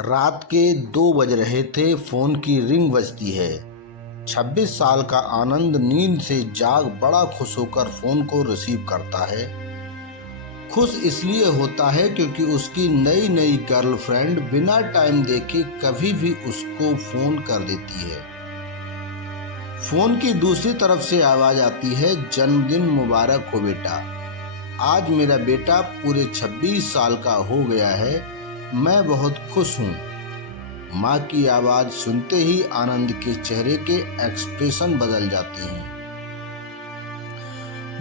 रात के 2 बज रहे थे। फ़ोन की रिंग बजती है। 26 साल का आनंद नींद से जाग बड़ा खुश होकर फ़ोन को रिसीव करता है। खुश इसलिए होता है क्योंकि उसकी नई नई गर्लफ्रेंड बिना टाइम देखे कभी भी उसको फ़ोन कर देती है। फ़ोन की दूसरी तरफ से आवाज़ आती है, जन्मदिन मुबारक हो बेटा। आज मेरा बेटा पूरे 26 साल का हो गया है। मैं बहुत खुश हूँ। माँ की आवाज़ सुनते ही आनंद के चेहरे के एक्सप्रेशन बदल जाते हैं।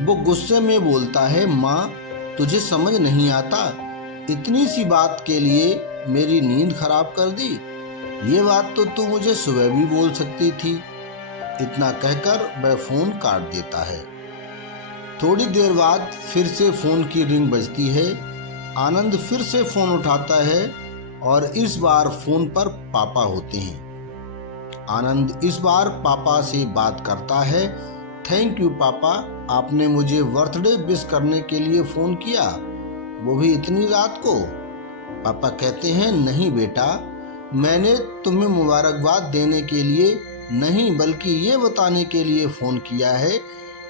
वो गुस्से में बोलता है, माँ तुझे समझ नहीं आता, इतनी सी बात के लिए मेरी नींद खराब कर दी। ये बात तो तू मुझे सुबह भी बोल सकती थी। इतना कहकर वह फ़ोन काट देता है। थोड़ी देर बाद फिर से फ़ोन की रिंग बजती है। आनंद फिर से फ़ोन उठाता है और इस बार फ़ोन पर पापा होते हैं। आनंद इस बार पापा से बात करता है। थैंक यू पापा, आपने मुझे बर्थडे विश करने के लिए फ़ोन किया, वो भी इतनी रात को। पापा कहते हैं, नहीं बेटा, मैंने तुम्हें मुबारकबाद देने के लिए नहीं बल्कि ये बताने के लिए फ़ोन किया है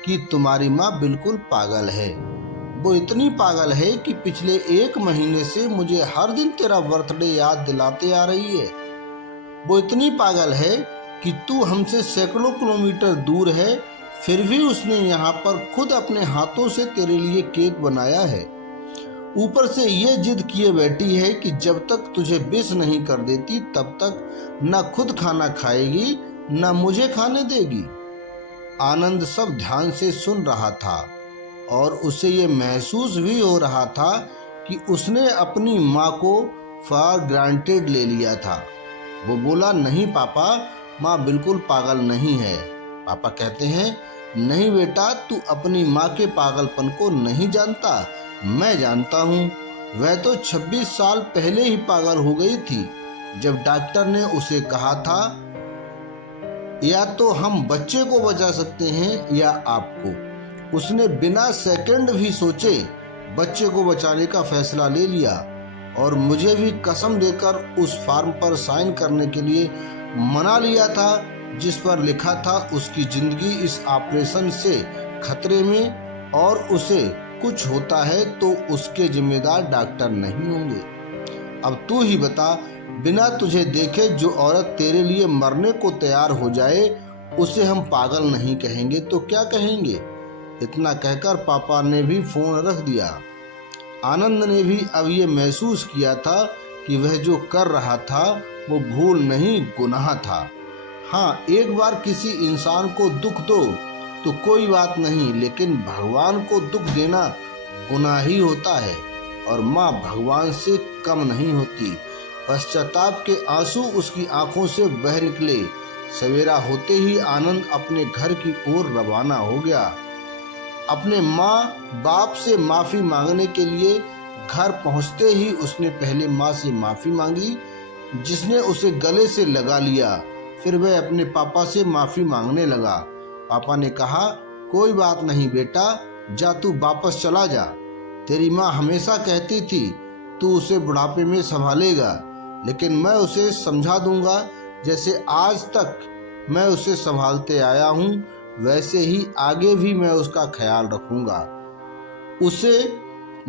कि तुम्हारी माँ बिल्कुल पागल है। वो इतनी पागल है कि पिछले 1 महीने से मुझे हर दिन तेरा बर्थडे याद दिलाते आ रही है। वो इतनी पागल है कि तू हमसे सैकड़ों किलोमीटर दूर है, फिर भी उसने यहाँ पर खुद अपने हाथों से तेरे लिए केक बनाया है। ऊपर से ये जिद किए बैठी है कि जब तक तुझे विश नहीं कर देती तब तक न खुद खाना खाएगी न मुझे खाने देगी। आनंद सब ध्यान से सुन रहा था और उसे ये महसूस भी हो रहा था कि उसने अपनी माँ को फॉर ग्रांटेड ले लिया था। वो बोला, नहीं पापा, माँ बिल्कुल पागल नहीं है। पापा कहते हैं, नहीं बेटा, तू अपनी माँ के पागलपन को नहीं जानता, मैं जानता हूँ। वह तो 26 साल पहले ही पागल हो गई थी जब डॉक्टर ने उसे कहा था, या तो हम बच्चे को बचा सकते हैं या आपको। उसने बिना सेकंड भी सोचे बच्चे को बचाने का फैसला ले लिया और मुझे भी कसम देकर उस फॉर्म पर साइन करने के लिए मना लिया था जिस पर लिखा था उसकी जिंदगी इस ऑपरेशन से खतरे में और उसे कुछ होता है तो उसके जिम्मेदार डॉक्टर नहीं होंगे। अब तू ही बता, बिना तुझे देखे जो औरत तेरे लिए मरने को तैयार हो जाए उसे हम पागल नहीं कहेंगे तो क्या कहेंगे। इतना कहकर पापा ने भी फ़ोन रख दिया। आनंद ने भी अब ये महसूस किया था कि वह जो कर रहा था वो भूल नहीं, गुनाह था। हाँ, एक बार किसी इंसान को दुख दो तो कोई बात नहीं, लेकिन भगवान को दुख देना गुनाह ही होता है और माँ भगवान से कम नहीं होती। पश्चाताप के आंसू उसकी आंखों से बह निकले। सवेरा होते ही आनंद अपने घर की ओर रवाना हो गया। अपने माँ बाप से माफ़ी मांगने के लिए घर पहुँचते ही उसने पहले माँ से माफ़ी मांगी, जिसने उसे गले से लगा लिया। फिर वह अपने पापा से माफ़ी मांगने लगा। पापा ने कहा, कोई बात नहीं बेटा, जा तू वापस चला जा। तेरी माँ हमेशा कहती थी तू उसे बुढ़ापे में संभालेगा, लेकिन मैं उसे समझा दूंगा जैसे आज तक मैं उसे संभालते आया हूँ, वैसे ही आगे भी मैं उसका ख्याल रखूंगा। उसे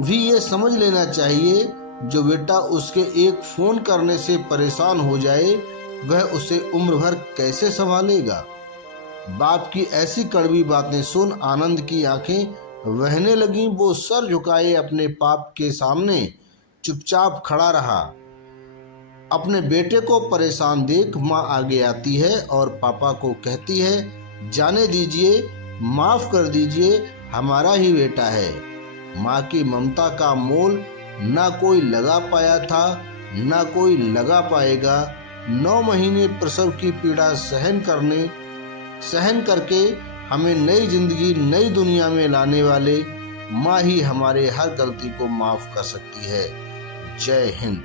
भी ये समझ लेना चाहिए, जो बेटा उसके एक फ़ोन करने से परेशान हो जाए वह उसे उम्र भर कैसे संभालेगा। बाप की ऐसी कड़वी बातें सुन आनंद की आंखें बहने लगीं। वो सर झुकाए अपने पाप के सामने चुपचाप खड़ा रहा। अपने बेटे को परेशान देख माँ आगे आती है और पापा को कहती है, जाने दीजिए, माफ़ कर दीजिए, हमारा ही बेटा है। माँ की ममता का मोल ना कोई लगा पाया था ना कोई लगा पाएगा। 9 महीने प्रसव की पीड़ा सहन करके हमें नई जिंदगी नई दुनिया में लाने वाले माँ ही हमारे हर गलती को माफ़ कर सकती है। जय हिंद।